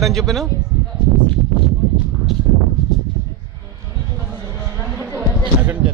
పేరని చెప్పాను. అక్కడి నుంచి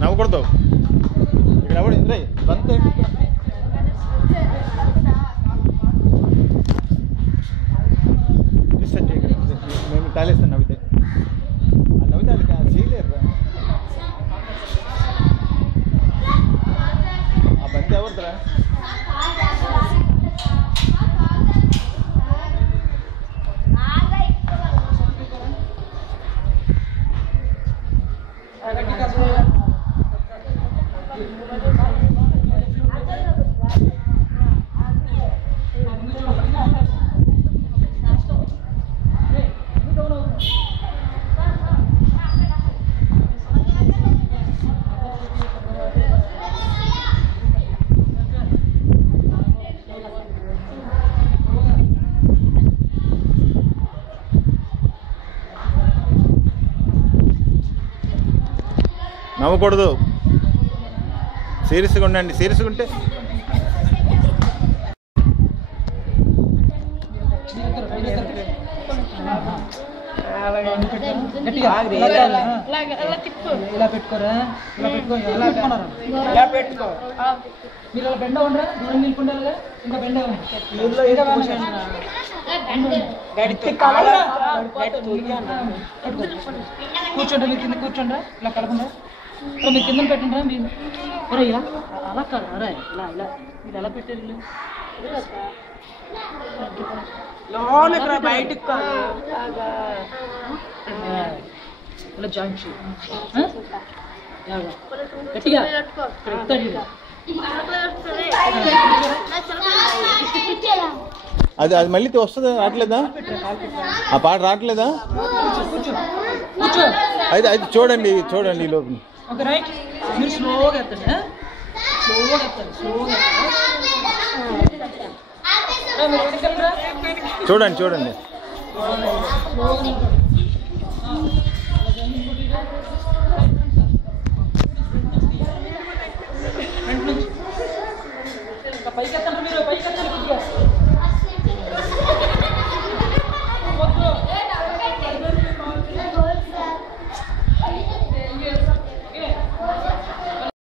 నవ్వకూడదు. ఇక్కడ ఎవడు ఇంద్రయ్య బంతే రీసెర్చ్ మేము తాలేస్తాను నవ్వితే నవ్వితే వాళ్ళకి చేయలేరు. ఆ బంతి ఎవరిదిరా? నవ్వకూడదు. సీరియస్గా ఉండండి. సీరియస్గా ఉంటే ఇలా పెట్టుకోరా. ఇలా పెట్టుకో. ఇలా పెట్టుకున్నారా? ఇలా పెట్టుకో. మీరు ఇలా బెండ ఉండరా? దూరం నిలుపుండాలిగా. ఇంకా బెండ కూర్చోండి. మీరు కింద కూర్చోండి. ఇలా కలపండి. మీరు కింద పెట్టండి. మీరు ఇలా అలా కాదు. అరే ఇలా ఇలా మీరు ఎలా పెట్టారు? లోన బయటకు ఇలా జాయింట్ గట్టిగా అది అది మళ్ళీ వస్తుందా? రావట్లేదా? ఆ పాట రావట్లేదా? అయితే అయితే చూడండి చూడండి ఈ లోపు. Okay right. మీరు స్లోగా ఎత్తండి. స్లోగా ఎత్తండి. స్లోగా చూడండి చూడండి. పైకి ఎత్తండి మీరు.